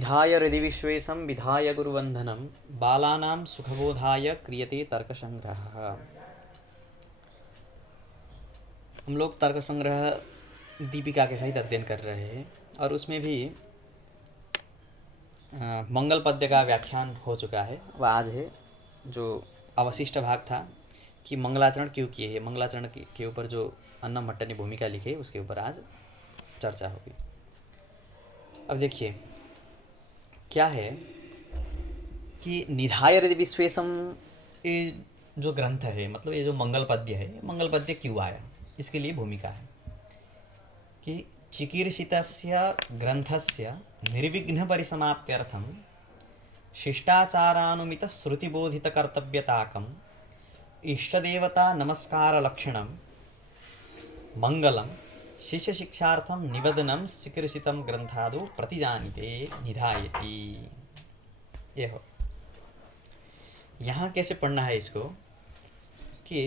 निधाय हृदि विश्वेशं विधाय गुरुवंदनं बालानां सुखबोधाय क्रियते तर्क संग्रह। हम लोग तर्क संग्रह दीपिका के सहित अध्ययन कर रहे हैं और उसमें भी मंगल पद्य का व्याख्यान हो चुका है। वह आज है जो अवशिष्ट भाग था कि मंगलाचरण क्यों किए है, मंगलाचरण के ऊपर जो अन्नम भट्ट ने भूमिका लिखी है उसके ऊपर आज चर्चा होगी। अब देखिए क्या है कि निधाय हृदि विश्वेशम ये जो ग्रंथ है, मतलब ये जो मंगल पद्य है, मंगल पद्य क्यों आया इसके लिए भूमिका है कि चिकीर्षितस्य ग्रंथस्य निर्विघ्न परिसमाप्त्यर्थं शिष्टाचारानुमित श्रुतिबोधित कर्तव्यताकम् इष्टदेवता नमस्कार लक्षणं मंगलम शिष्य शिक्षार्थम निवेदनम चिकीर्षितम ग्रंथादो प्रतिजानिते निधायति। ये हो यहाँ कैसे पढ़ना है इसको कि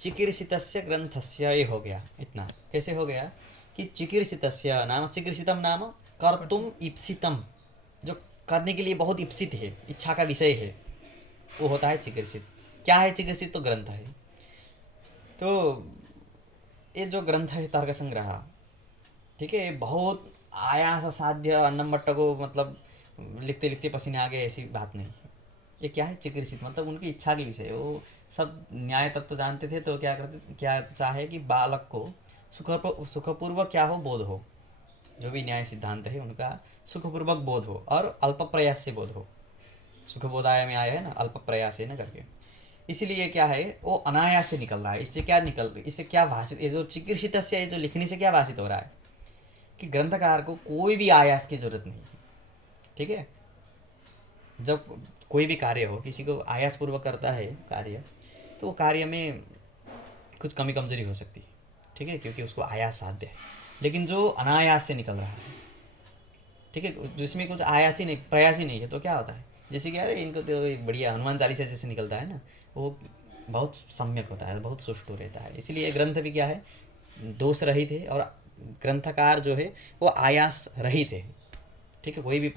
चिकीर्षितस्य ग्रंथस्य, ये हो गया इतना। कैसे हो गया कि चिकीर्षितस्य नाम, चिकीर्षितम नाम कर्तुम इप्सितम, जो करने के लिए बहुत इप्सित है, इच्छा का विषय है, वो होता है चिकीर्षित। क्या है चिकीर्षित? तो ग्रंथ है। तो ये जो ग्रंथ है तर्क संग्रह, ठीक है, बहुत आयास साध्य अन्नम भट्ट को मतलब लिखते लिखते पसीने आ गए, ऐसी बात नहीं है। ये क्या है चिकीर्षित, मतलब उनकी इच्छा के विषय। वो सब न्याय तत्व तो जानते थे, तो क्या करते, क्या चाहे कि बालक को सुखपूर्वक क्या हो, बोध हो। जो भी न्याय सिद्धांत है उनका सुखपूर्वक बोध हो और अल्प प्रयास से बोध हो। सुखबोधाय में आया है ना, अल्प प्रयास है ना करके। इसीलिए क्या है, वो अनायास से निकल रहा है। इससे क्या भाषित, ये जो चिकीर्षित से, ये जो लिखने से क्या भाषित हो रहा है कि ग्रंथकार को कोई भी आयास की जरूरत नहीं है। ठीक है, जब कोई भी कार्य हो, किसी को आयास पूर्वक करता है कार्य, तो वो कार्य में कुछ कमी कमजोरी हो सकती है। ठीक है, क्योंकि उसको आयास साध्य है। लेकिन जो अनायास से निकल रहा है, ठीक है, जिसमें कुछ आयास ही नहीं, प्रयास ही नहीं है, तो क्या होता है, जैसे क्या है, इनको तो एक बढ़िया हनुमान चालीसा जैसे निकलता है ना, वो बहुत सम्यक होता है, बहुत सुष्टु रहता है। इसीलिए ग्रंथ भी क्या है, दोष रहित है और ग्रंथकार जो है वो आयास रहित है। ठीक है, कोई भी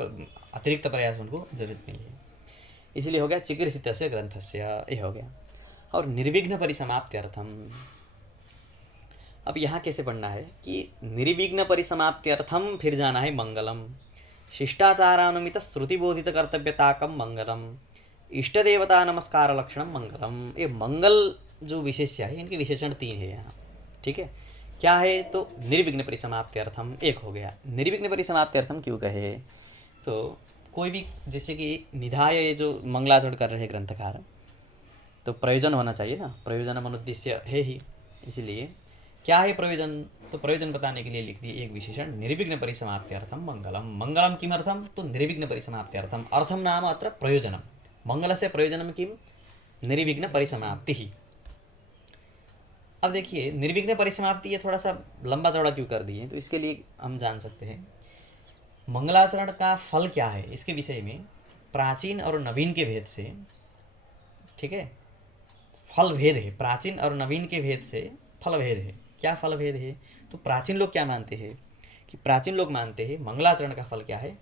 अतिरिक्त प्रयास उनको जरूरत नहीं है। इसलिए हो गया चिकीर्षित से ग्रंथस्य, ये हो गया। और निर्विघ्न परिसमाप्त्यर्थम, अब यहाँ कैसे पढ़ना है कि निर्विघ्न परिसमाप्त्यर्थम फिर जाना है मंगलम शिष्टाचारानुमित श्रुतिबोधित कर्तव्यताकम मंगलम इष्ट देवता नमस्कार लक्षणम मंगलम। ये मंगल जो विशेष्य है, इनके विशेषण 3 है यहाँ। ठीक है, क्या है तो निर्विघ्न परिसमाप्त्यर्थम एक हो गया। निर्विघ्न परिसमाप्त्यर्थम क्यों कहे, तो कोई भी जैसे कि निधाय, ये जो मंगलाचरण कर रहे ग्रंथकार, तो प्रयोजन होना चाहिए ना, प्रयोजन अनुद्देश्य है ही। इसलिए क्या है प्रयोजन, तो प्रयोजन बताने के लिए लिख दिए एक विशेषण निर्विघ्न परिसमाप्त्यर्थम मंगलम। मंगलम किमर्थम, तो निर्विघ्न परिसमाप्त्यर्थम। अर्थम नाम अत्र प्रयोजनम, मंगल से प्रयोजनम किम, निर्विघ्न परिसमाप्ति ही। अब देखिए निर्विघ्न परिसमाप्ति ये थोड़ा सा लंबा चौड़ा क्यों कर दिए, तो इसके लिए हम जान सकते हैं मंगलाचरण का फल क्या है। इसके विषय में प्राचीन और नवीन के भेद से, ठीक है, फल भेद है। प्राचीन और नवीन के भेद से फल भेद है। क्या फल भेद है, तो प्राचीन लोग क्या मानते हैं कि प्राचीन लोग मानते हैं मंगलाचरण का फल क्या है,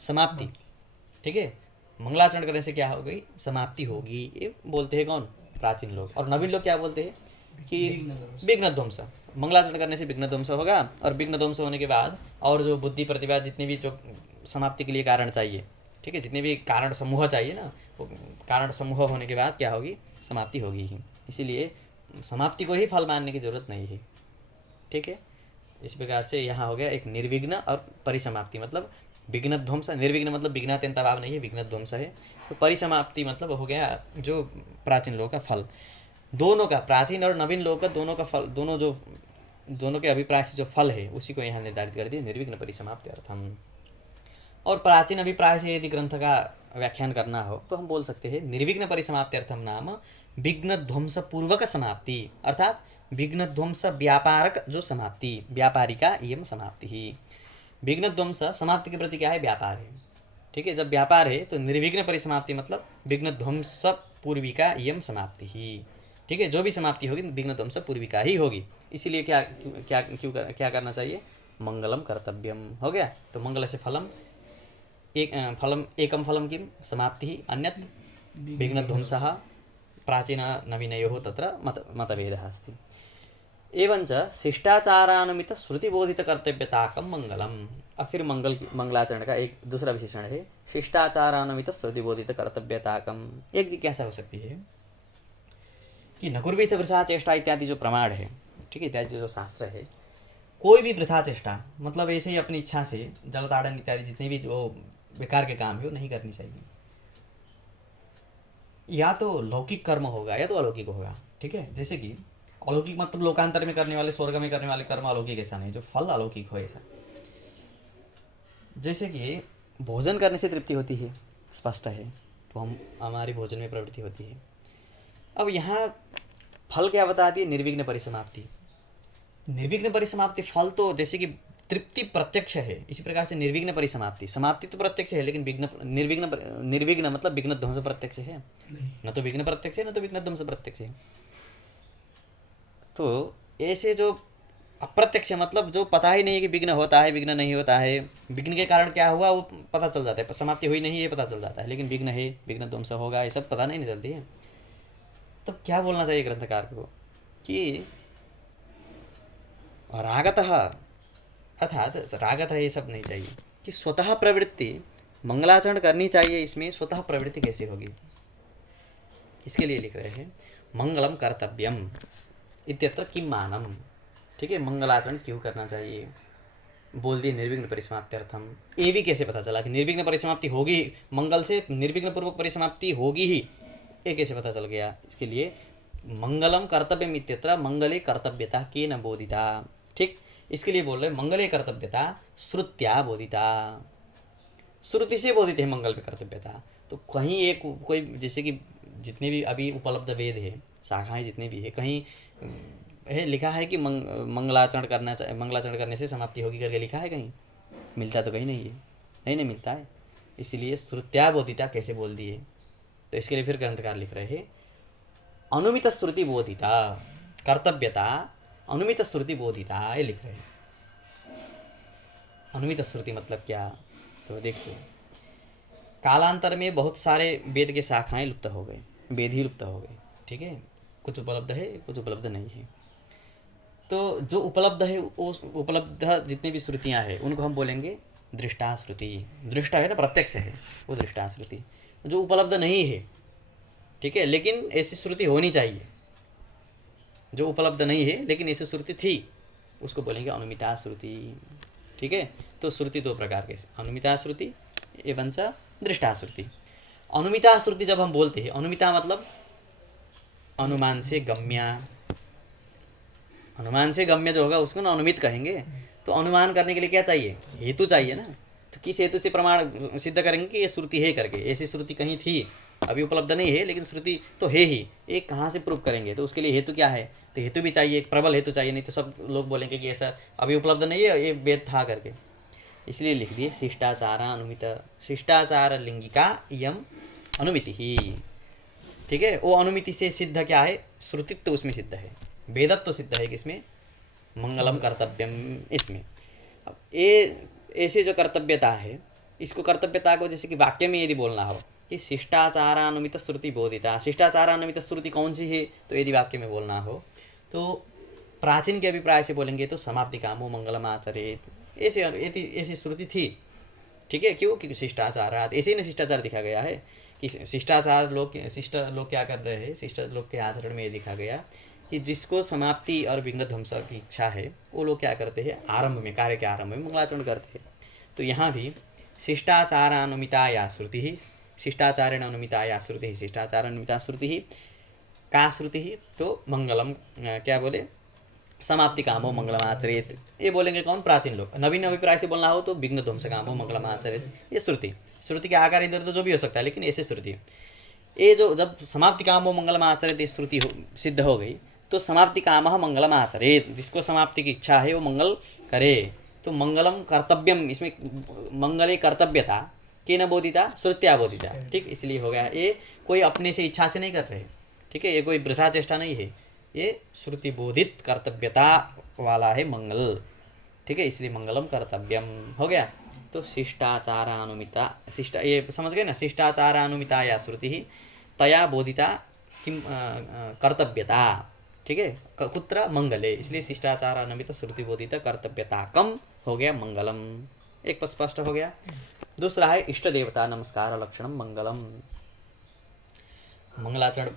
समाप्ति। ठीक है, मंगलाचरण करने से क्या हो गई, समाप्ति होगी, ये बोलते हैं कौन, प्राचीन लोग। और नवीन लोग क्या बोलते हैं कि विघ्न ध्वंस, मंगलाचरण करने से विघ्न ध्वंस होगा, और विघ्न ध्वंस होने के बाद और जो बुद्धि प्रतिभा, जितने भी जो समाप्ति के लिए कारण चाहिए, ठीक है, जितने भी कारण समूह चाहिए ना, वो कारण समूह होने के बाद क्या होगी, समाप्ति होगी ही। इसीलिए समाप्ति को ही फल मानने की जरूरत नहीं है। ठीक है, इस प्रकार से यहाँ हो गया एक निर्विघ्न और परिसमाप्ति, मतलब विघ्न ध्वंस। निर्विघ्न मतलब विघ्नात्यंत भाव नहीं है, विघ्न ध्वंस है। तो परिसमाप्ति मतलब हो गया जो प्राचीन लोगों का फल। दोनों का, प्राचीन और नवीन लोगों का, दोनों का फल, दोनों के अभिप्राय से जो फल है उसी को यहाँ निर्धारित कर दिया, निर्विघ्न परिसमाप्ति अर्थम। और प्राचीन अभिप्राय से यदि ग्रंथ का व्याख्यान करना हो तो हम बोल सकते हैं निर्विघ्न परिसमाप्त्यर्थम नाम विघ्न ध्वंस पूर्वक समाप्ति, अर्थात विघ्न ध्वंस व्यापारक जो समाप्ति, व्यापारिका इयम समाप्ति ही। विघ्न ध्वंस समाप्ति के प्रति क्या है, व्यापार है। ठीक है, जब व्यापार है तो निर्विघ्न परिसमाप्ति मतलब विघ्न ध्वंस पूर्विका इयम समाप्ति ही। ठीक है, जो भी समाप्ति होगी विघ्न ध्वंस पूर्विका ही होगी। इसीलिए क्या करना चाहिए, मंगलम कर्तव्यम। हो गया, तो मंगल से फलम एक फलम एकम फलम किं समाप्तिः अन्यत् विघ्नध्वंसः प्राचीन नवीनयोः तत्र मतभेदः अस्ति। एवंच शिष्टाचारानुमित श्रुतिबोधितकर्तव्यताकं मंगलम। अब फिर मंगलाचरण का एक दूसरा विशेषण है शिष्टाचारानुमित श्रुतिबोधितकर्तव्यताकम। एक जिज्ञासा हो सकती है कि न कुर्वीत वृथा चेष्टा इत्यादि जो प्रमाण है, ठीक है, इत्यादि जो शास्त्र है, कोई भी वृथा चेष्टा मतलब ऐसे ही अपनी इच्छा से जलताड़न इत्यादि जितने भी जो बेकार के काम है वो नहीं करनी चाहिए। या तो लौकिक कर्म होगा या तो अलौकिक होगा, ठीक है। जैसे कि अलौकिक मतलब लोकांतर में करने वाले, स्वर्ग में करने वाले कर्म अलौकिक, ऐसा नहीं जो फल अलौकिक हो ऐसा। जैसे कि भोजन करने से तृप्ति होती है, स्पष्ट है, तो हमारी भोजन में प्रवृत्ति होती है। अब यहाँ फल क्या बताती है? निर्विघ्न परिसमाप्ति। निर्विघ्न परिसमाप्ति फल तो जैसे कि तृप्ति प्रत्यक्ष है, इसी प्रकार से निर्विघ्न परिसमाप्ति, समाप्ति तो प्रत्यक्ष है लेकिन निर्विघ्न मतलब विघ्न ध्वंस प्रत्यक्ष है, न तो विघ्न प्रत्यक्ष है न तो विघ्न ध्वंस प्रत्यक्ष है। तो ऐसे जो अप्रत्यक्ष मतलब जो पता ही नहीं है कि विघ्न होता है विघ्न नहीं होता है, विघ्न के कारण क्या हुआ वो पता चल जाता है, समाप्ति हुई नहीं ये पता चल जाता है, लेकिन विघ्न है विघ्न ध्वंस होगा ये सब पता नहीं चलती है। तो क्या बोलना चाहिए ग्रंथकार को कि रागतः, अर्थात रागतः ये सब नहीं चाहिए कि स्वतः प्रवृत्ति मंगलाचरण करनी चाहिए। इसमें स्वतः प्रवृत्ति कैसे होगी, इसके लिए लिख रहे हैं मंगलम कर्तव्यम इत्यत्र किम मानम। ठीक है, मंगलाचरण क्यों करना चाहिए, बोल दिए निर्विघ्न परिसमाप्त्यर्थम। ये भी कैसे पता चला कि निर्विघ्न परिसमाप्ति होगी, मंगल से निर्विघ्न पूर्वक परिसमाप्ति होगी ही, ये कैसे पता चल गया? इसके लिए मंगलम कर्तव्यम इत्यत्र मंगले कर्तव्यता के न बोधिता। ठीक, इसके लिए बोल रहे मंगले कर्तव्यता श्रुत्या बोधिता, श्रुति से बोधित है मंगल में कर्तव्यता। तो कहीं एक कोई जैसे कि जितने भी अभी उपलब्ध वेद है, शाखाएं जितने भी है, कहीं है लिखा है कि मंगलाचरण करने से समाप्ति होगी करके लिखा है? कहीं मिलता तो कहीं नहीं है, नहीं मिलता है। इसलिए श्रुत्या बोधिता कैसे बोल दिए? तो इसके लिए फिर ग्रंथकार लिख रहे हैं अनुमित श्रुति बोधिता कर्तव्यता, अनुमित श्रुति बोधिता, ये लिख रहे हैं। अनुमित श्रुति मतलब क्या? तो देखिए कालांतर में बहुत सारे वेद के शाखाएं लुप्त हो गए, वेद ही लुप्त हो गए, ठीक है। कुछ उपलब्ध है कुछ उपलब्ध नहीं है। तो जो उपलब्ध है वो उपलब्ध जितनी भी श्रुतियां हैं उनको हम बोलेंगे दृष्टा श्रुति। दृष्टा है ना, प्रत्यक्ष है, वो दृष्टा श्रुति। जो उपलब्ध नहीं है, ठीक है, लेकिन ऐसी श्रुति होनी चाहिए, जो उपलब्ध नहीं है लेकिन ऐसी श्रुति थी, उसको बोलेंगे अनुमिता श्रुति। ठीक है, तो श्रुति दो प्रकार के, अनुमिता श्रुति एवं दृष्टा श्रुति। अनुमिता श्रुति जब हम बोलते हैं, अनुमिता मतलब अनुमान से गम्या, अनुमान से गम्य जो होगा उसको ना अनुमित कहेंगे। तो अनुमान करने के लिए क्या चाहिए? हेतु चाहिए ना। तो किस हेतु से प्रमाण सिद्ध करेंगे कि ये श्रुति है करके? ऐसी श्रुति कहीं थी, अभी उपलब्ध नहीं है लेकिन श्रुति तो है ही, एक कहाँ से प्रूव करेंगे? तो उसके लिए हेतु क्या है? तो हेतु भी चाहिए, एक प्रबल हेतु चाहिए, नहीं तो सब लोग बोलेंगे कि ऐसा अभी उपलब्ध नहीं है, ये वेद था करके। इसलिए लिख दिए शिष्टाचार अनुमित, शिष्टाचार लिंगिका यम अनुमिति ही। ठीक है, वो अनुमिति से सिद्ध क्या है? श्रुतित्व तो उसमें सिद्ध है, वेदत्व तो सिद्ध है किसमें? मंगलम कर्तव्यम, इसमें। अब ये ऐसे जो कर्तव्यता है, इसको कर्तव्यता को जैसे कि वाक्य में यदि बोलना हो कि शिष्टाचारानुमित श्रुति बोधिता, शिष्टाचारानुमित श्रुति कौन सी है? तो यदि वाक्य में बोलना हो तो प्राचीन के अभिप्राय से बोलेंगे तो समाप्ति कामो मंगलम आचरेत, ऐसी श्रुति थी। ठीक है, क्यों? क्योंकि शिष्टाचारात, ऐसे ही ना शिष्टाचार दिखा गया है कि शिष्टाचार लोग, शिष्ट लोग क्या कर रहे हैं, शिष्ट लोग के आचरण में ये दिखा गया कि जिसको समाप्ति और विघ्न ध्वंस की इच्छा है वो लोग क्या करते हैं? आरंभ में, कार्य के आरंभ में मंगलाचरण करते हैं। तो यहाँ भी शिष्टाचारानुमिता या श्रुति ही, शिष्टाचारेण अनुमिता या श्रुति ही, शिष्टाचार अनुमिता श्रुति ही, का श्रुति ही? तो मंगलम क्या बोले? समाप्ति कामो मंगलम आचरेत, ये बोलेंगे कौन? प्राचीन लोग। नवीन अभिप्राय से बोलना हो तो विघ्न ध्वंस कामो मंगलम आचरेत, ये श्रुति। श्रुति के आकार इधर तो जो भी हो सकता है लेकिन ऐसे श्रुति। ये जो जब समाप्ति कामो मंगलम आचरेत श्रुति सिद्ध हो गई तो समाप्ति काम मंगलम आचरेत, जिसको समाप्ति की इच्छा है वो मंगल करे। तो मंगलम कर्तव्यम, इसमें मंगले कर्तव्यता के न बोधिता श्रुत्या बोधिता। ठीक, इसलिए हो गया। ये कोई अपने से इच्छा से नहीं कर रहे, ठीक है, ये कोई वृथा चेष्टा नहीं है, ये श्रुति बोधित कर्तव्यता वाला है मंगल। ठीक है, इसलिए मंगलम कर्तव्यम हो गया। तो शिष्टाचारानुमिता, ये समझ गए ना, शिष्टाचारानुमिता या श्रुति तया बोधिता किम कर्तव्यता, ठीक है, कुत्र मंगले, इसलिए शिष्टाचारानुमित श्रुति बोधित कर्तव्यता कम हो गया मंगलम। एक पर स्पष्ट हो गया। दूसरा है इष्ट देवता नमस्कार लक्षणम मंगलम। मंगलाचरण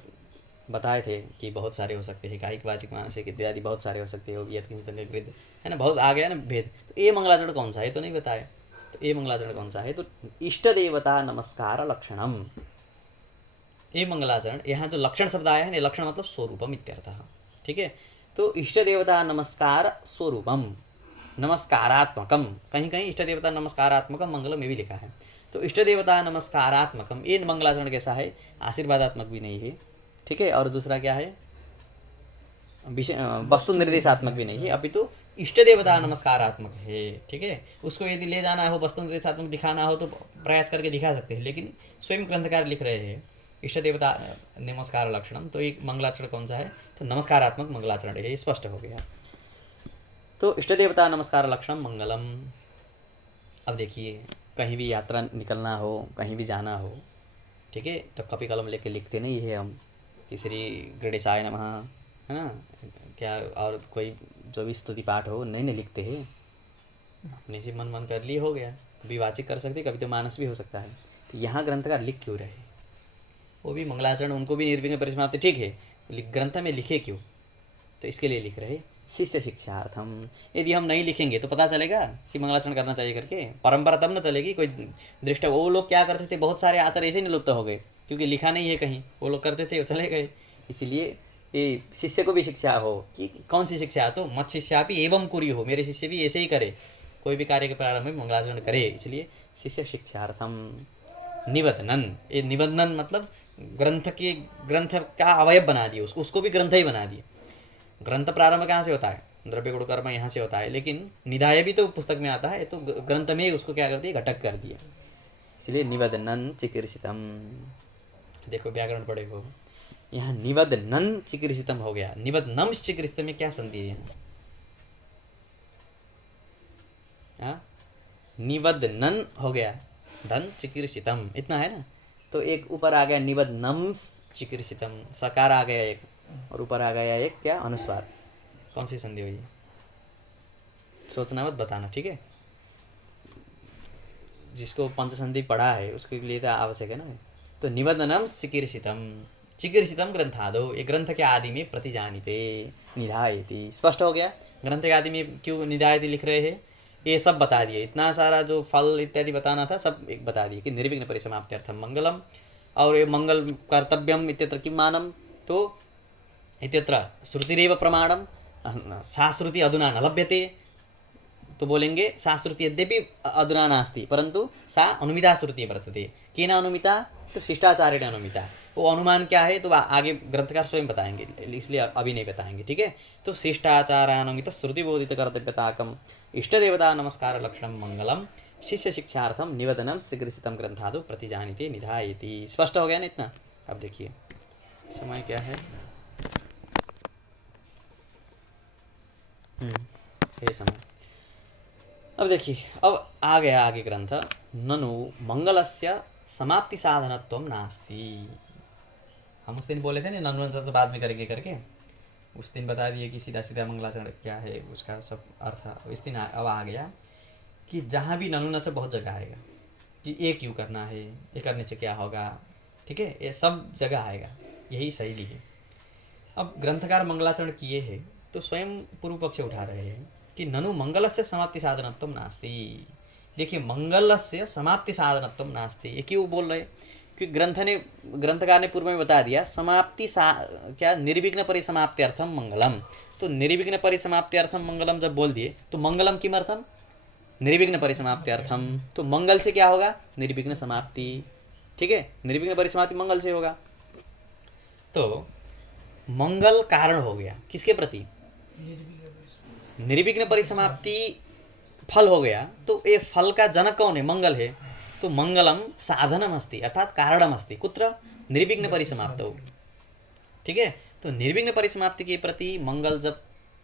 बताए थे कि बहुत सारे हो सकते हैं, कायिक वाचिक मानसिक इत्यादि बहुत सारे हो सकते हैं, यद किसी तंग गृद है ना, बहुत आ गया ना भेद। तो ये मंगलाचरण कौन सा है तो नहीं बताए, तो ये मंगलाचरण कौन सा है, तो इष्ट देवता नमस्कार लक्षणम। ये मंगलाचरण, यहाँ जो लक्षण शब्द आया है ना, लक्षण मतलब स्वरूपम इत्यर्थः, ठीक है। तो इष्ट देवता नमस्कार स्वरूपम नमस्कारात्मकम, कहीं कहीं इष्ट देवता नमस्कारात्मकम मंगलम में भी लिखा है। तो इष्ट देवता नमस्कारात्मकम ये मंगलाचरण कैसा है, आशीर्वादात्मक भी नहीं है, ठीक है। और दूसरा क्या है, वस्तु निर्देशात्मक भी नहीं है, अभी तो इष्ट देवता नमस्कारात्मक है, ठीक है। उसको यदि ले जाना हो, वस्तु निर्देशात्मक दिखाना हो तो प्रयास करके दिखा सकते हैं, लेकिन स्वयं ग्रंथकार लिख रहे हैं इष्ट देवता नमस्कार लक्षणम, तो एक मंगलाचरण कौन सा है, तो नमस्कारात्मक मंगलाचरण है, ये स्पष्ट हो गया। तो इष्ट देवता नमस्कार लक्षणम मंगलम। अब देखिए, कहीं भी यात्रा निकलना हो, कहीं भी जाना हो, ठीक है, तो कॉपी कलम लेके लिखते नहीं है हम कि श्री गणेशाय नमः, है ना, क्या और कोई जो भी स्तुति पाठ हो नहीं नहीं लिखते हैं, अपने से मन मन कर लिए हो गया। कभी वाचिक कर सकते, कभी तो मानस भी हो सकता है। तो यहाँ ग्रंथकार लिख क्यों रहे, वो भी मंगलाचरण, उनको भी निर्विघ्न परिसमाप्ति ठीक है, ग्रंथ में लिखे क्यों, तो इसके लिए लिख रहे शिष्य शिक्षार्थम। यदि हम नहीं लिखेंगे तो पता चलेगा कि मंगलाचरण करना चाहिए करके, परंपरा तब न चलेगी। कोई दृष्टा, वो लोग क्या करते थे, बहुत सारे आचार्य ऐसे निलुप्त हो गए क्योंकि लिखा नहीं है कहीं, वो लोग करते थे वो चले गए। इसलिए ये शिष्य को भी शिक्षा हो, कि कौन सी शिक्षा, तो मत शिष्या भी एवं कुरी हो, मेरे शिष्य भी ऐसे ही करे, कोई भी कार्य के प्रारंभ में मंगलाचरण करे, इसलिए शिष्य शिक्षार्थम निबंधन। ये निबंधन मतलब ग्रंथ का अवयव बना दिए उसको, उसको भी ग्रंथ ही बना दिए। ग्रंथ प्रारंभ कहाँ से होता है, द्रव्य गुण कर्म यहाँ से होता है, लेकिन निधाय भी तो पुस्तक में आता है, तो ग्रंथ में ही उसको क्या कर दिया, घटक कर दिया, इसलिए निबंधन चिकीर्षितम। देखो व्याकरण पढ़ेगो, यहाँ निबंधन चिकीर्षितम हो गया, निबंधनम चिकीर्षितम में क्या संधि है यहाँ, निबंधन हो गया, धन चिकीर्षितम इतना है ना, तो एक ऊपर आ गया निबंधनम चिकीर्षितम, सकार आ गया एक, और ऊपर आ गया एक क्या, अनुस्वार, कौन सी संधि हुई, सोचना मत बताना, ठीक है। जिसको पंच संधि पढ़ा है उसके लिए तो आवश्यक है ना। तो निबंधनम चिकीर्षितम, चिकीर्षितम ग्रंथादो, ये ग्रंथ के आदि में प्रतिजानिते निधायति, स्पष्ट हो गया। ग्रंथ के आदि में क्यों निधायति लिख रहे हैं, ये सब बता दिए, इतना सारा जो फल इत्यादि बताना था सब एक बता दिए कि निर्विघ्न परिसमाप्त्यर्थम मंगलम। और ये मंगल कर्तव्यम इत्यत्र किम मानम, तो इत्यत्र श्रुतिरेव प्रमाणम, सा श्रुति अधुना न लभ्यते, तो बोलेंगे सा श्रुति यद्यपि अधुना नास्ति परंतु सा अनुमिता श्रुति वर्तते, केन अनुमिता, तो शिष्टाचार्येण अनुमिता। वो अनुमान क्या है तो आगे ग्रंथकार स्वयं बताएंगे, इसलिए अभी नहीं बताएंगे, ठीक है। तो शिष्टाचारानुमित श्रुतिबोधित कर्तव्यताकम इष्ट देवता नमस्कार लक्षणम मंगलम शिष्य शिक्षार्थम निवेदनम शीघ्रसितम ग्रंथादो प्रतिजानिते निधायति। स्पष्ट हो गया ना इतना। अब देखिए समय क्या है, ये समय। अब देखिए, अब आ गया आगे ग्रंथ, ननु मंगलस्य समाप्ति साधनत्वम नास्ति। हम उस दिन बोले थे ना, ननु तो बाद में करेंगे करके, उस दिन बता दिए कि सीधा सीधा मंगलाचरण क्या है, उसका सब अर्थ। इस दिन अब आ गया कि जहाँ भी ननु नच बहुत जगह आएगा कि ये क्यों करना है, ये करने से क्या होगा, ठीक है, ये सब जगह आएगा, यही शैली है। अब ग्रंथकार मंगलाचरण किए हैं तो स्वयं पूर्व पक्ष उठा रहे हैं कि ननु मंगलस्य समाप्ति साधनत्वम नास्ति। देखिए, मंगलस्य समाप्ति साधनत्वम नास्ति, ये क्यों बोल रहे, क्योंकि ग्रंथकार ने पूर्व में बता दिया समाप्ति क्या निर्विघ्न परिसमाप्त्यर्थम मंगलम। तो निर्विघ्न परिसमाप्त्यर्थम मंगलम जब बोल दिए तो मंगलम किमर्थम, निर्विघ्न परिसमाप्त्यर्थम, तो मंगल से क्या होगा, निर्विघ्न समाप्ति, ठीक है, निर्विघ्न परिसमाप्ति मंगल से होगा। तो मंगल कारण हो गया किसके प्रति, निर्विघ्न परिसमाप्ति फल हो गया, तो ये फल का जनक कौन है, मंगल है। तो मंगलम साधनम अस्ति, अर्थात कारणम अस्ति, कुत्र, निर्विघ्न परिसमाप्तौ, ठीक है। तो निर्विघ्न परिसमाप्ति के प्रति मंगल जब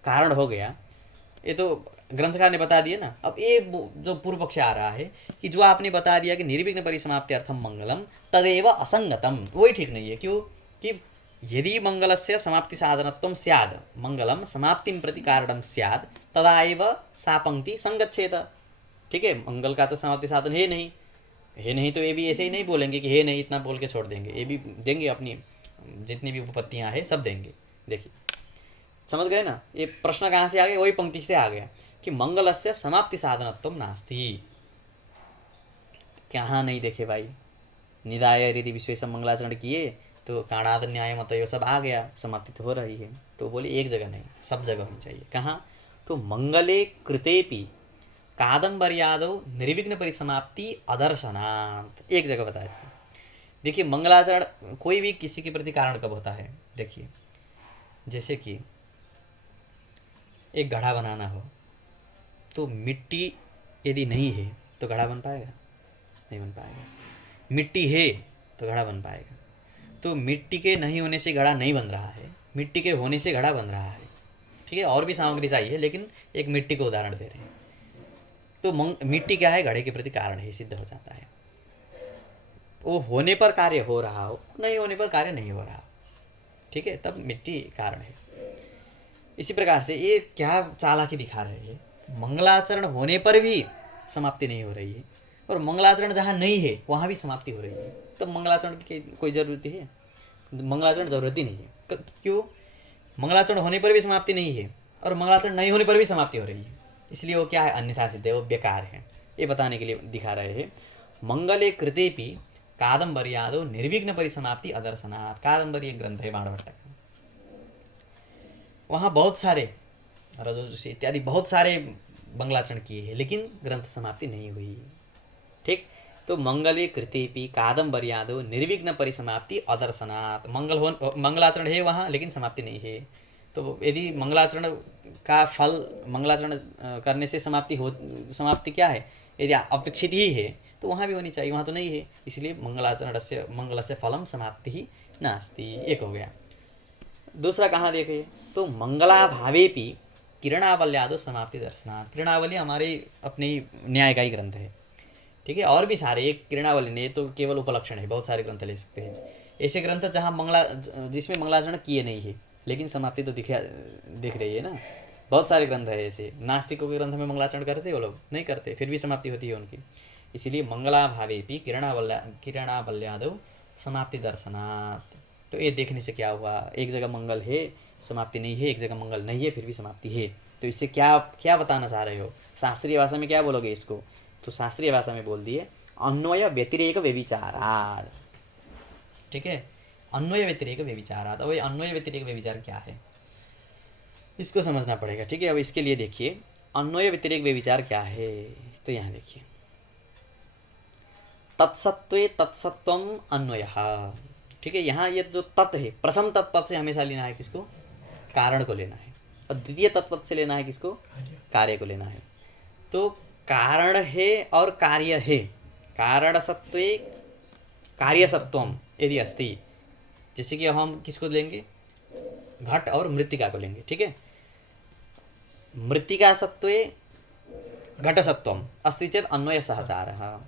कारण हो गया ये तो ग्रंथकार ने बता दिया ना। अब ये जो पूर्व पक्ष आ रहा है कि जो आपने बता दिया कि निर्विघ्न परिसमाप्ति अर्थम मंगलम तदेव असंगतम, वही ठीक नहीं है। क्यों? कि यदि मंगलस्य समाप्ति साधनत्वं स्यात् मंगलम समाप्तिं प्रति कारणं स्यात् तदा एव सा पंक्ति संगच्छेत। ठीक है, मंगल का तो समाप्ति साधन है नहीं तो ये भी ऐसे ही नहीं बोलेंगे कि है नहीं इतना बोल के छोड़ देंगे, ये भी देंगे, अपनी जितनी भी उपपत्तियां हैं सब देंगे। देखिए, समझ गए ना? ये प्रश्न कहाँ से आ गया? वही पंक्ति से आ गया कि मंगलस्य समाप्ति साधनत्वं नास्ति। कहाँ नहीं देखे भाई? निदाय रीति विश्वेशम मंगलाचरण किए तो काणाद न्याय मत ये सब आ गया, समाप्ति तो हो रही है। तो बोले एक जगह नहीं, सब जगह होनी चाहिए। कहाँ? तो मंगले कृतेपि कादम्बर्यादौ निर्विघ्न परिसमाप्ति अदर्शनात्, एक जगह बताया था। देखिए, मंगलाचरण कोई भी किसी के प्रति कारण कब होता है? देखिए, जैसे कि एक घड़ा बनाना हो तो मिट्टी यदि नहीं है तो घड़ा बन पाएगा? नहीं बन पाएगा। मिट्टी है तो घड़ा बन पाएगा। तो मिट्टी के नहीं होने से घड़ा नहीं बन रहा है, मिट्टी के होने से घड़ा बन रहा है। ठीक है, और भी सामग्री चाहिए, लेकिन एक मिट्टी को उदाहरण दे रहे हैं। तो मिट्टी क्या है? घड़े के प्रति कारण है, सिद्ध हो जाता है। वो होने पर कार्य हो रहा हो, नहीं होने पर कार्य नहीं हो रहा। ठीक है, तब मिट्टी कारण है। इसी प्रकार से ये क्या चालाकी दिखा रहे हैं? मंगलाचरण होने पर भी समाप्ति नहीं हो रही है, और मंगलाचरण जहाँ नहीं है वहाँ भी समाप्ति हो रही है। तब मंगलाचरण की कोई ज़रूरत है? मंगलाचरण ज़रूरत ही नहीं है। क्यों? मंगलाचरण होने पर भी समाप्ति नहीं है और मंगलाचरण नहीं होने पर भी समाप्ति हो रही है, इसलिए वो क्या है? अन्यथा सिद्ध है, वो बेकार है। ये बताने के लिए दिखा रहे हैं। मंगले कृतेपि कादम्बर्यादौ निर्विघ्न परिसमाप्ति अदर्शनात्। कादम्बरी एक ग्रंथ है बाणभट्ट का, वहाँ बहुत सारे रजोजुषी इत्यादि बहुत सारे मंगलाचरण किए हैं, लेकिन ग्रंथ समाप्ति नहीं हुई। ठीक, तो मंगले कृतेपि कादम्बर्यादौ निर्विघ्न परिसमाप्ति अदर्शनात्। मंगलाचरण है वहाँ, लेकिन समाप्ति नहीं है। तो यदि मंगलाचरण का फल मंगलाचरण करने से समाप्ति क्या है? यदि अपेक्षित ही है तो वहाँ भी होनी चाहिए, वहाँ तो नहीं है, इसलिए मंगलस्य फलम समाप्ति ही नास्ति। एक हो गया। दूसरा कहाँ देखिए? तो मंगलाभावेपि किरणावल्यादो समाप्ति दर्शनात्। किरणावली हमारे अपने न्याय का ही ग्रंथ है। ठीक है, और भी सारे, एक किरणावली ने तो केवल उपलक्षण है, बहुत सारे ग्रंथ ले सकते हैं। ऐसे ग्रंथ जहाँ जिसमें मंगलाचरण किए नहीं है लेकिन समाप्ति तो दिख रही है ना। बहुत सारे ग्रंथ है ऐसे। नास्तिकों के ग्रंथ में मंगलाचरण करते वो लोग? नहीं करते, फिर भी समाप्ति होती है उनकी। इसीलिए मंगलाभावेपि किरणावल्यादो समाप्ति दर्शनात्। तो ये देखने से क्या हुआ? एक जगह मंगल है, समाप्ति नहीं है, एक जगह मंगल नहीं है, फिर भी समाप्ति है। तो इससे क्या क्या बताना चाह रहे हो? शास्त्रीय भाषा में क्या बोलोगे इसको? तो शास्त्रीय भाषा में बोल दिए अन्वय व्यतिरेक व्यभिचारात्। ठीक है, अन्वय व्यतिरेक व्यभिचारात्। अब ये अन्वय व्यतिरेक व्यभिचार क्या है, इसको समझना पड़ेगा। ठीक है, अब इसके लिए देखिए अन्वय व्यतिरेक व्यभिचार क्या है। तो यहाँ देखिए, तत्सत्वे तत्सत्वम अन्वयः। ठीक है, यहाँ ये जो तत् है, प्रथम तत्पद से हमेशा लेना है किसको? कारण को लेना है। और द्वितीय तत्पद से लेना है किसको? कार्य को लेना है। तो कारण है और कार्य है। कारण सत्वे कार्य सत्वम यदि अस्ति, जैसे कि अब हम किसको लेंगे? घट और मृत्तिका को लेंगे। ठीक है, मृत्तिका सत्वे घट सत्वम अस्ति चेत अन्वय सहचारः,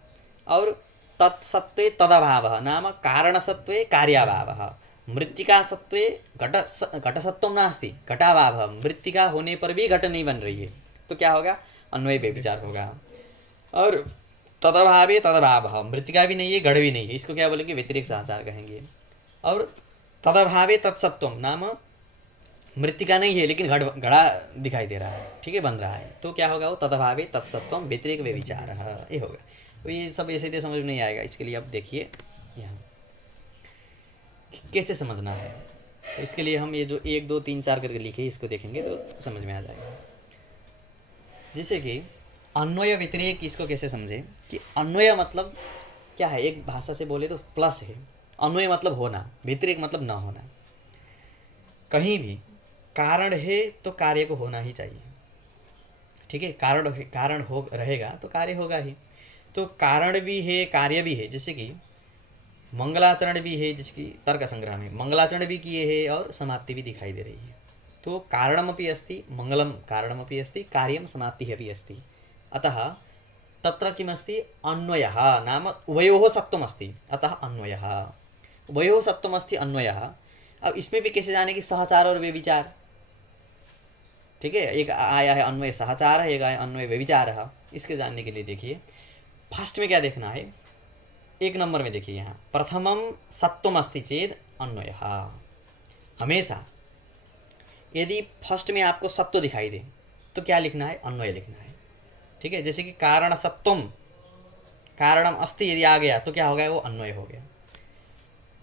और तत्सत्वे तदभावः नाम कारणसत्वे कार्याभावः। मृत्तिका सत्वे घटसत्वम नास्ति, घटाभावः। मृत्तिका होने पर भी घट नहीं बन रही है, तो क्या होगा? अन्वय व्यभिचार होगा। और तदभावे तदभावः, मृत्तिका भी नहीं है, घट भी नहीं है, इसको क्या बोलेंगे? व्यतिरेक सहचार कहेंगे। और तदभावे तत्सत्वम नाम मृत्तिका नहीं है लेकिन घड़ा दिखाई दे रहा है, ठीक है, बन रहा है, तो क्या होगा? वो तदभावे तत्सत्वम व्यतिरेक व्यभिचारः, ये होगा। तो ये सब ऐसे तो समझ में नहीं आएगा। इसके लिए अब देखिए यहाँ कैसे समझना है। तो इसके लिए हम ये जो 1 2 3 4 करके लिखे इसको देखेंगे तो समझ में आ जाएगा। जैसे कि अन्वय व्यतिरेक, इसको कैसे समझे कि अन्वय मतलब क्या है? एक भाषा से बोले तो प्लस है। अन्वय मतलब होना, व्यतिरेक मतलब ना होना। कहीं भी कारण है तो कार्य को होना ही चाहिए। ठीक है, कारण हो रहेगा तो कार्य होगा ही। तो कारण भी है, कार्य भी है। जैसे कि मंगलाचरण भी है, जैसे कि तर्क संग्रह में मंगलाचरण भी किए हैं और समाप्ति भी दिखाई दे रही है। तो कारणमपि अस्ति, मङ्गलं कारणमपि अस्ति, कार्यं समाप्तिः अपि अस्ति। अतः तत्र किमस्ति, अन्वयः नाम उभयोः सत्त्वम् अस्ति, अतः अन्वयः। उभयोः सत्त्वम् अस्ति, अन्वयः। अब इसमें भी कैसे जाने कि सहचार और व्यभिचार, ठीक है। एक आया है अन्वय सहचार, एक आया अन्वय व्यभिचार। इसके जानने के लिए देखिए फर्स्ट में क्या देखना है, एक नंबर में देखिए यहाँ प्रथमम सत्वम अस्ति चेद अन्वयः। हमेशा यदि फर्स्ट में आपको सत्व दिखाई दे तो क्या लिखना है, अन्वय लिखना है, ठीक है। जैसे कि कारण सत्वम, कारणम अस्ति यदि आ गया तो क्या हो गया, वो अन्वय हो गया।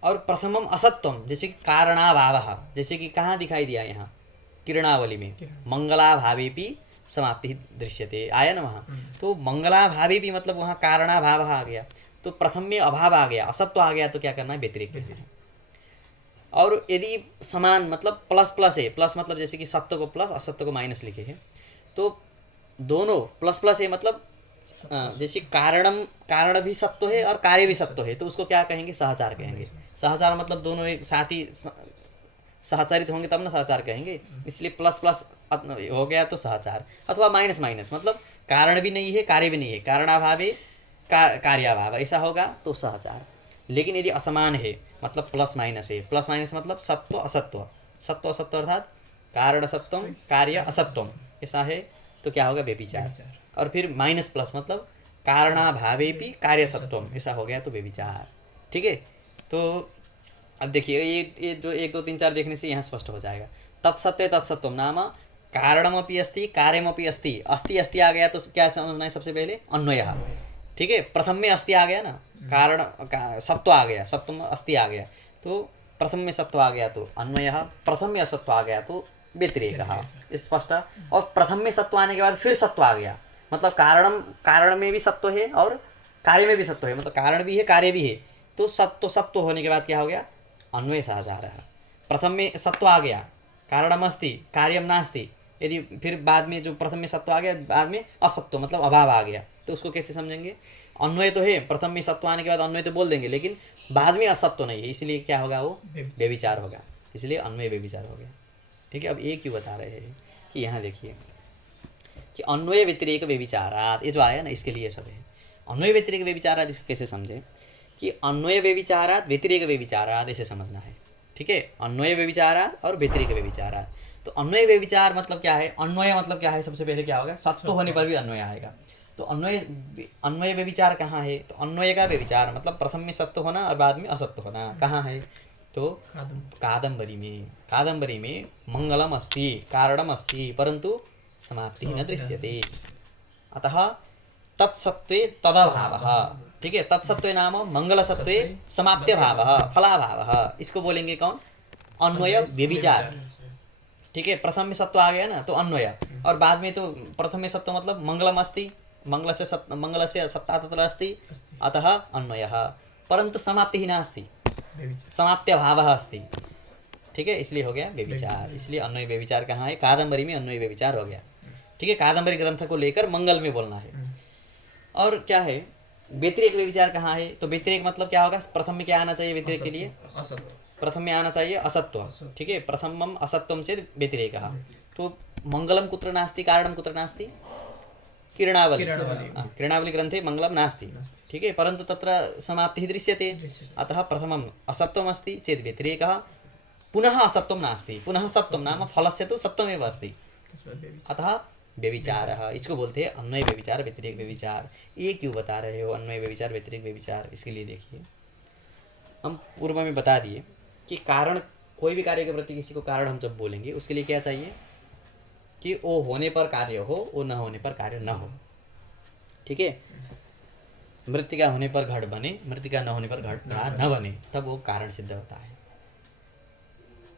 और प्रथमम असत्वम, जैसे कि कारणाभावः, जैसे कि कहाँ दिखाई दिया, यहाँ किरणावली में मंगलाभावेपि समाप्ति दृश्यते, आया ना वहाँ। तो मंगलाभावेपि मतलब वहाँ कारणाभाव आ गया, तो प्रथम में अभाव आ गया, असत्व आ गया, तो क्या करना है, व्यतिरेक करना है। और यदि समान मतलब प्लस प्लस है, प्लस मतलब जैसे कि सत्व को प्लस असत्व को माइनस लिखे हैं, तो दोनों प्लस प्लस है मतलब जैसे कारण भी सत्व है और कार्य भी सत्व है, तो उसको क्या कहेंगे, सहचार कहेंगे। सहचार मतलब दोनों एक साथ ही सहचारित होंगे तब ना सहचार कहेंगे, इसलिए प्लस प्लस हो गया तो सहचार। अथवा माइनस माइनस मतलब कारण भी नहीं है कार्य भी नहीं है, कारणाभावे कार्याभाव, ऐसा होगा तो सहचार। लेकिन यदि असमान है मतलब प्लस माइनस है, प्लस माइनस मतलब सत्व असत्व, सत्व असत्व अर्थात कारण सत्वम कार्य असत्वम, ऐसा है तो क्या होगा, व्यभिचार। और फिर माइनस प्लस मतलब कारणाभावेपि कार्य सत्वम, ऐसा हो गया तो व्यभिचार, ठीक है। तो अब देखिए ये जो 1 2 3 4 देखने से यहाँ स्पष्ट हो जाएगा। तत्सत्व तत्सत्वम नाम कारणमपि अस्ति कार्यमपि अस्ति, अस्ति अस्ति आ गया तो क्या समझना है, सबसे पहले अन्वयः, ठीक है। प्रथम में अस्ति आ गया ना, कारण सत्व आ गया, सत्व में अस्ति आ गया, तो प्रथम में सत्व आ गया तो अन्वयः, प्रथम में असत्व आ गया तो व्यतिरेकः, स्पष्ट। और प्रथम में सत्व आने के बाद फिर सत्व आ गया मतलब कारण में भी सत्व है और कार्य में भी सत्व है, मतलब कारण भी है कार्य भी है, तो सत्व होने के बाद क्या हो गया, अन्वय सहचारः। प्रथम में सत्व आ गया, कारणम अस्ति कार्यम नास्ति, यदि फिर बाद में जो प्रथम में सत्व आ गया बाद में असत्व मतलब अभाव आ गया, तो उसको कैसे समझेंगे, अन्वय तो है, प्रथम में सत्व आने के बाद अन्वय तो बोल देंगे, लेकिन बाद में असत्व नहीं है, इसलिए क्या होगा, वो व्यभिचार होगा, इसलिए अन्वय व्यभिचार हो गया, ठीक है। अब ये क्यों बता रहे हैं कि यहाँ देखिए कि अन्वय व्यतिरेक व्यभिचारात, ये जो आया ना इसके लिए सब है। अन्वय व्यतिरेक व्यभिचारात इसको कैसे समझें कि अन्वय व्यभिचारात व्यतिरेक व्यभिचारात, ऐसे समझना है, ठीक है। अन्वय व्यभिचारात और व्यतिरेक व्यभिचारात। तो अन्वय व्यभिचार मतलब क्या है, अन्वय मतलब क्या है, सबसे पहले क्या होगा, सत्व होने पर भी अन्वय आएगा। तो अन्वय व्यभिचार कहाँ है, तो अन्वय का व्यभिचार मतलब प्रथम में सत्व होना और बाद में असत्व होना कहाँ है, तो कादम्बरी में मंगलम अस्ति कारणम अस्ति परंतु समाप्ति न दृश्यते, अतः तत्सत्वे तदभावः, ठीक है। तत्सत्वे नाम मंगलसत्वे समाप्त्य भावः फलाभावः, इसको बोलेंगे कौन, अन्वय व्यभिचार, ठीक है। प्रथम में सत्व आ गया ना तो अन्वय, और बाद में तो प्रथम में सत्व मतलब मंगलम अस्ति, मंगल से सत्ता तत्र अस्ति, अतः अन्वयः, परंतु समाप्ति ही नास्ति, समाप्त्य भावः अस्ति, ठीक है, इसलिए हो गया व्यभिचार। इसलिए अन्वय व्यभिचार कहाँ है, कादम्बरी में अन्वय व्यभिचार हो गया, ठीक है। कादम्बरी ग्रंथ को लेकर मंगल में बोलना है। और क्या है व्यतिरेक व्यभिचार कहाँ है, तो व्यतिरेक मतलब क्या होगा, प्रथम में क्या आना चाहिए व्यतिरेक के लिए, प्रथम में आना चाहिए असत्व, ठीक है। प्रथमम असत्वम चेत् व्यतिरेकः। तो मंगलम कुत्र नास्ति कारणम कुत्र नास्ति, किरणावली ग्रंथे मंगलम नास्ति, ठीक है, परंतु तत्र समाप्तिः दृश्यते, अतः प्रथमम असत्वम अस्ति चेत् व्यतिरेकः, पुनः असत्वम नास्ति, पुनः सत्वम नाम फलस्य तो सत्वमेव अस्ति, अतः व्यभिचारः, इसको बोलते हैं अन्वय व्यभिचार व्यतिरेक व्यभिचार। ये क्यों बता रहे हो अन्वय व्यभिचार व्यतिरेक व्यभिचार, इसके लिए देखिए हम पूर्व में बता दिए कि कारण, कोई भी कार्य के प्रति किसी को कारण हम जब बोलेंगे उसके लिए क्या चाहिए कि वो होने पर कार्य हो, वो न होने पर कार्य न हो, ठीक है। मृतिका होने पर घट बने, मृतिका न होने पर घट न बने, तब वो कारण सिद्ध होता है।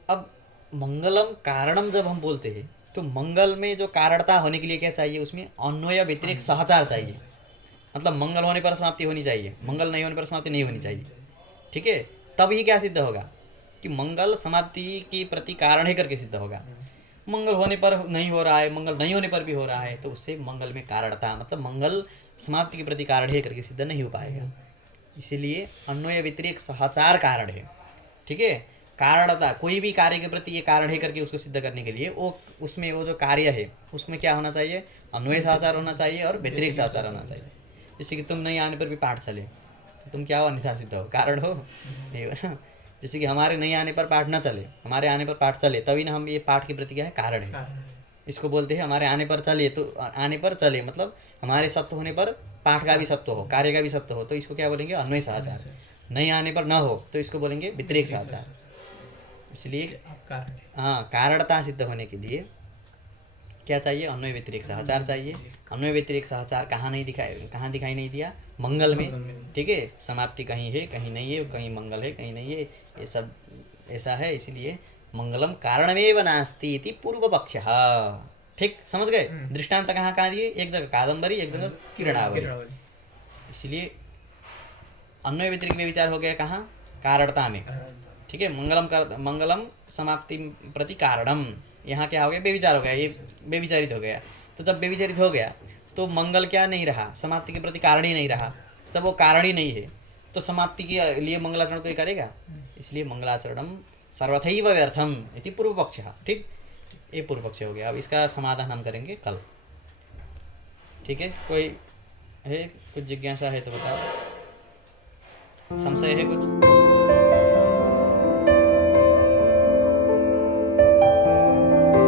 अब मंगलम कारणम जब हम बोलते हैं तो मंगल में जो कारणता होने के लिए क्या चाहिए, उसमें अन्वय व्यतिरेक सहचार चाहिए, मतलब मंगल होने पर समाप्ति होनी चाहिए, मंगल नहीं होने पर समाप्ति नहीं होनी चाहिए, ठीक है। तब ही क्या सिद्ध होगा कि मंगल समाप्ति की प्रति कारण है करके सिद्ध होगा। मंगल होने पर नहीं हो रहा है, मंगल नहीं होने पर भी हो रहा है, तो उससे मंगल में कारणता मतलब मंगल समाप्ति के प्रति कारण है करके सिद्ध नहीं हो पाएगा। इसीलिए अन्वय व्यतिरेक सहचार कारण है, ठीक है। कारणता, कोई भी कार्य के प्रति ये कारण है करके उसको सिद्ध करने के लिए वो उसमें वो जो कार्य है उसमें क्या होना चाहिए, अन्वय सहचार होना चाहिए और व्यतिरेक सहचार होना चाहिए। जैसे कि तुम नहीं आने पर भी पाठ चले तो तुम क्या हो, अन्यथा सिद्ध हो, कारण हो, नहीं हो ना। जैसे कि हमारे नहीं आने पर पाठ ना चले, हमारे आने पर पाठ चले तभी ना हम ये पाठ के प्रति क्या है, कारण है। इसको बोलते हैं हमारे आने पर चले, तो आने पर चले मतलब हमारे सत्य होने पर पाठ का भी सत्य हो, कार्य का भी सत्य हो, तो इसको क्या बोलेंगे, अन्वय सहचार। नहीं आने पर ना हो तो इसको बोलेंगे व्यतिरेक सहचार। इसलिए हाँ, कारणता सिद्ध होने के लिए क्या चाहिए, अन्वय व्यतिरेक सहचार चाहिए। अन्वय व्यतिरेक सहचार कहाँ दिखाई नहीं दिया, मंगल में। ठीक है, समाप्ति कहीं है कहीं नहीं है, कहीं मंगल है कहीं नहीं है, ये सब ऐसा है। इसलिए मंगलम कारणमेव नास्ति इति पूर्व पक्ष। ठीक, समझ गए। दृष्टांत कहाँ कहाँ दिए, एक जगह कादम्बरी, एक जगह किरणावली। इसलिए अन्वय व्यतिरिक्त व्यभिचार हो गया कहाँ, कारणता में। ठीक है, मंगलम समाप्ति प्रति कारणम, यहाँ क्या हो गया, व्यभिचार हो गया, ये व्यभिचारित हो गया। तो जब व्यभिचारित हो गया तो मंगल क्या नहीं रहा, समाप्ति के प्रति कारण ही नहीं रहा। जब वो कारण ही नहीं है तो समाप्ति के लिए मंगलाचरण कोई करेगा, इसलिए मंगलाचरणम सर्वथैव व्यर्थम इति पूर्व पक्ष। ठीक, ये पूर्व पक्ष हो गया। अब इसका समाधान हम करेंगे कल। ठीक है, कोई है कुछ जिज्ञासा है तो बताओ, संशय है कुछ?